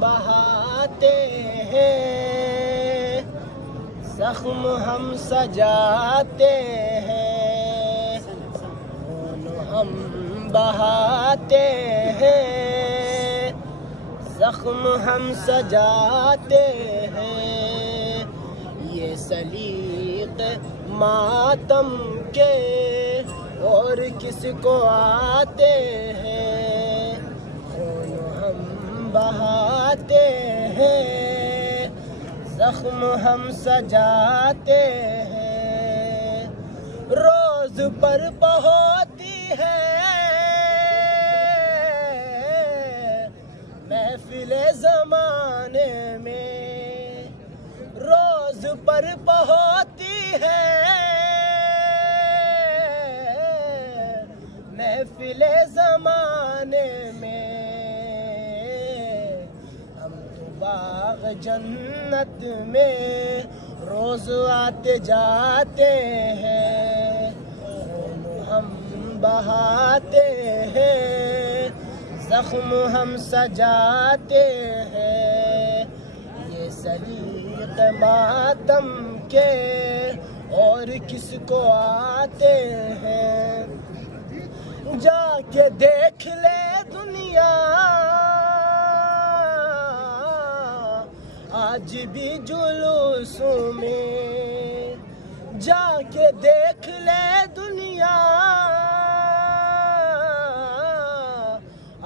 बहाते हैं, जख्म हम सजाते हैं, खून हम बहाते हैं, जख्म हम सजाते हैं। ये सलीक़ मातम के और किसको आते हैं, खून हम बहाते हैं, जख्म हम सजाते हैं। रोज पर होती है महफिले ज़माने में, रोज पर होती है महफिले ज़माने में। हम तो बाग जन्नत में रोज आते जाते हैं, खून हम बहाते हैं, जख्म हम सजाते हैं। ये सलीक़ मातम के और किसको आते हैं। जाके देख ले दुनिया आज भी जुलूसों में, जाके देख ले दुनिया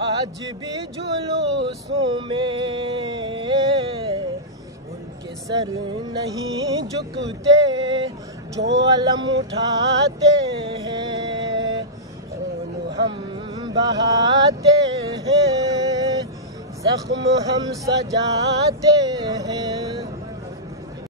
आज भी जुलूसों में। उनके सर नहीं झुकते जो अलम उठाते हैं, खून हम बहाते हैं, जख्म हम सजाते हैं।